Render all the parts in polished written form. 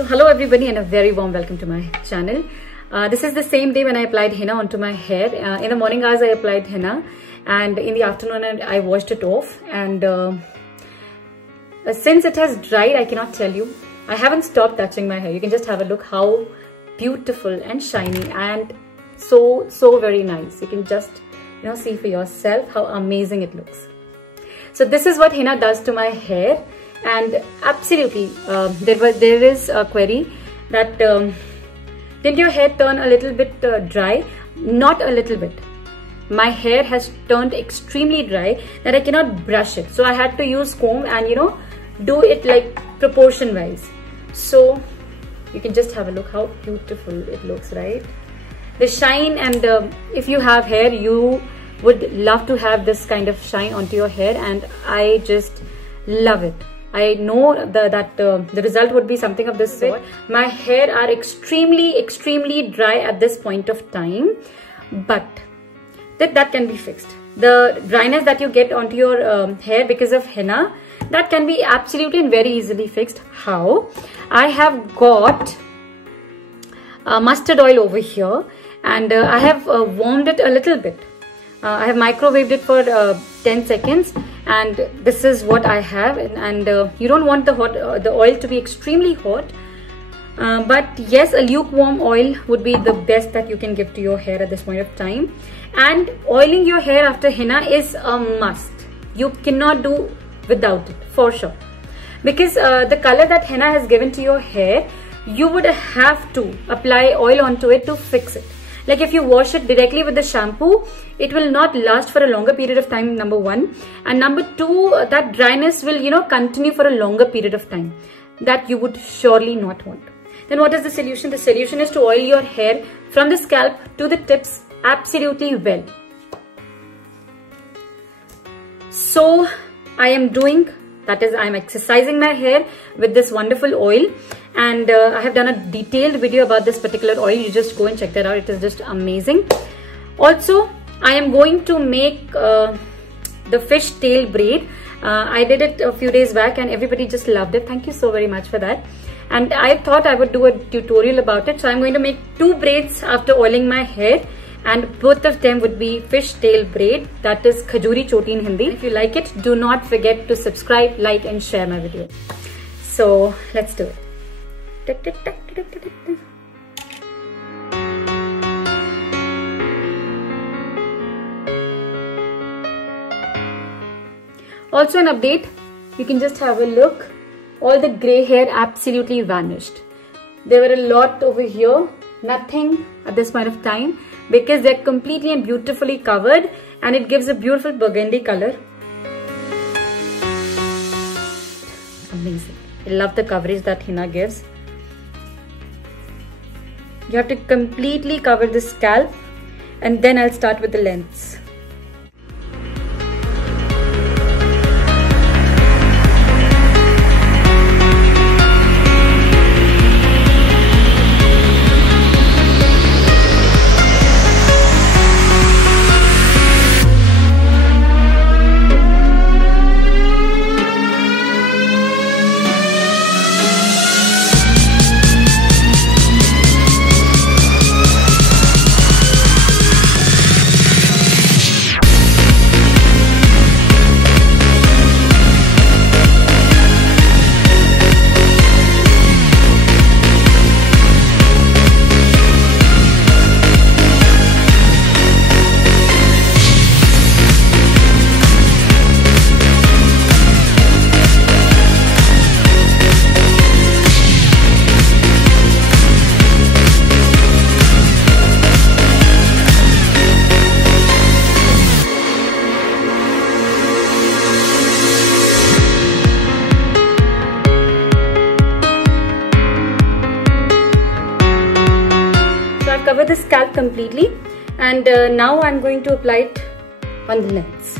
So hello everybody and a very warm welcome to my channel. This is the same day when I applied henna onto my hair. In the morning hours I applied henna and in the afternoon I washed it off, and since it has dried, I cannot tell you. I haven't stopped touching my hair. You can just have a look how beautiful and shiny and so very nice. You can just see for yourself how amazing it looks. So this is what henna does to my hair. And absolutely, there is a query that didn't your hair turn a little bit dry? Not a little bit. My hair has turned extremely dry that I cannot brush it. So I had to use comb and do it like proportion wise. So you can just have a look how beautiful it looks, right? The shine, and if you have hair, you would love to have this kind of shine onto your hair, and I just love it. I know that the result would be something of this sort. My hair are extremely dry at this point of time, but that can be fixed. The dryness that you get onto your hair because of henna, that can be absolutely and very easily fixed. How? I have got mustard oil over here, and I have warmed it a little bit. I have microwaved it for 10 seconds, and this is what I have. And you don't want the oil to be extremely hot, but yes, a lukewarm oil would be the best that you can give to your hair at this point of time. And oiling your hair after henna is a must. You cannot do without it, for sure, because the color that henna has given to your hair, you would have to apply oil onto it to fix it. Like if you wash it directly with the shampoo, it will not last for a longer period of time, number one. And number two, that dryness will, continue for a longer period of time. That you would surely not want. Then what is the solution? The solution is to oil your hair from the scalp to the tips absolutely well. So I am doing, that is, I am exercising my hair with this wonderful oil. And I have done a detailed video about this particular oil. You just go and check that out. It is just amazing. Also, I am going to make the fish tail braid. I did it a few days back and everybody just loved it. Thank you so very much for that. And I thought I would do a tutorial about it. So I'm going to make 2 braids after oiling my hair. And both of them would be fish tail braid. That is Khajuri Choti in Hindi. If you like it, do not forget to subscribe, like and share my video. So let's do it. Also an update, you can just have a look. All the grey hair absolutely vanished. There were a lot over here, nothing at this point of time, because they're completely and beautifully covered, and it gives a beautiful burgundy color. Amazing. I love the coverage that henna gives. You have to completely cover the scalp, and then I'll start with the lengths. Cover the scalp completely, and now I'm going to apply it on the lengths.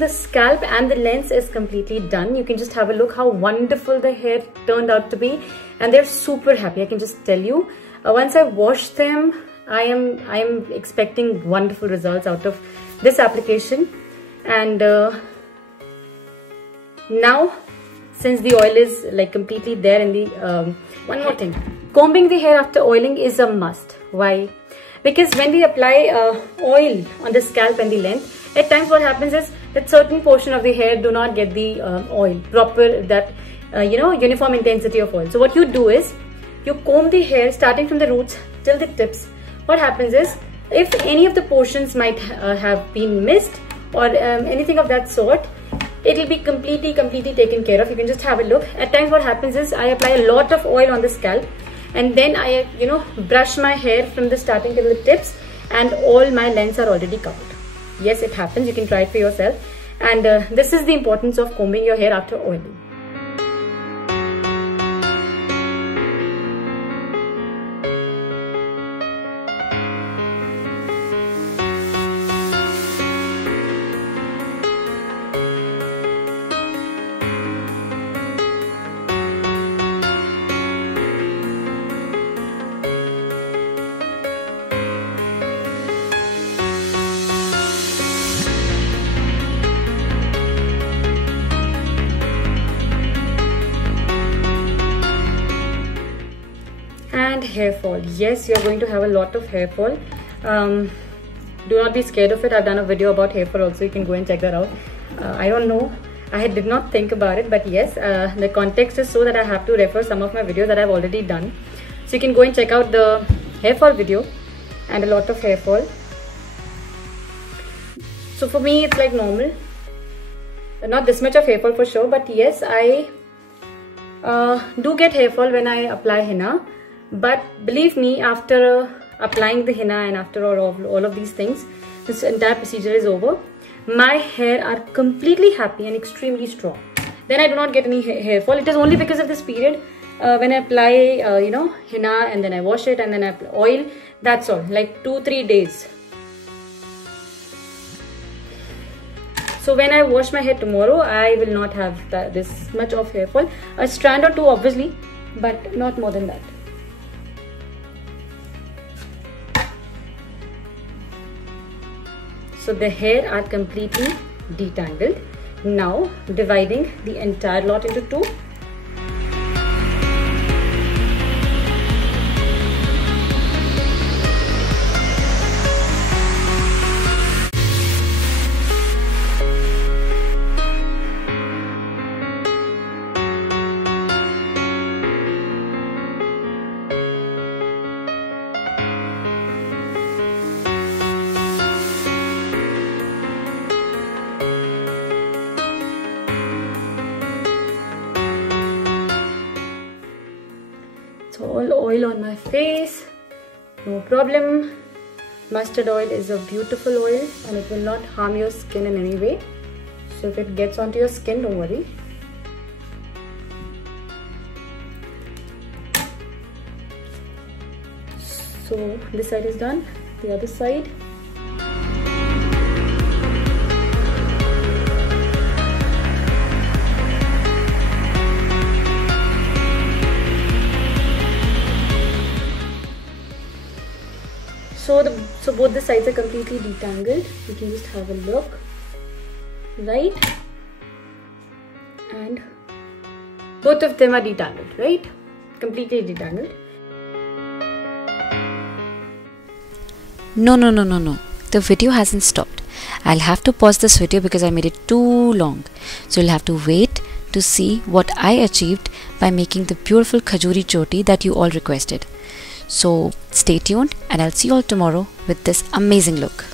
the scalp and the lens is completely done. You can just have a look how wonderful the hair turned out to be, and they're super happy. I can just tell you, once I wash them, I am expecting wonderful results out of this application. And now, since the oil is like completely there in the one more thing, combing the hair after oiling is a must. Why? Because when we apply oil on the scalp and the length, at times what happens is that certain portion of the hair do not get the oil proper, that uniform intensity of oil. So what you do is you comb the hair starting from the roots till the tips. What happens is, if any of the portions might have been missed or anything of that sort, it will be completely taken care of. You can just have a look. At times what happens is I apply a lot of oil on the scalp, and then I brush my hair from the starting till the tips, and all my lengths are already covered. Yes, it happens. You can try it for yourself. And this is the importance of combing your hair after oiling. And hair fall. Yes, you are going to have a lot of hair fall. Do not be scared of it. I've done a video about hair fall also. You can go and check that out. I don't know, I did not think about it, but yes, the context is so that I have to refer some of my videos that I've already done. So you can go and check out the hair fall video, and a lot of hair fall. So for me it's like normal, not this much of hair fall for sure, but yes, I do get hair fall when I apply henna. But believe me, after applying the henna and after all of these things, this entire procedure is over, my hair are completely happy and extremely strong. Then I do not get any hair fall. It is only because of this period when I apply henna, and then I wash it, and then I apply oil. That's all, like 2-3 days. So when I wash my hair tomorrow, I will not have this much of hair fall. A strand or two obviously, but not more than that. So the hair are completely detangled. Now dividing the entire lot into two. All oil on my face, no problem. Mustard oil is a beautiful oil and it will not harm your skin in any way. So if it gets onto your skin, don't worry. So this side is done, the other side. So both the sides are completely detangled. You can just have a look, right? And both of them are detangled, right? Completely detangled. No. The video hasn't stopped. I'll have to pause this video because I made it too long. So you'll have to wait to see what I achieved by making the beautiful Khajuri choti that you all requested. So stay tuned and I'll see you all tomorrow with this amazing look.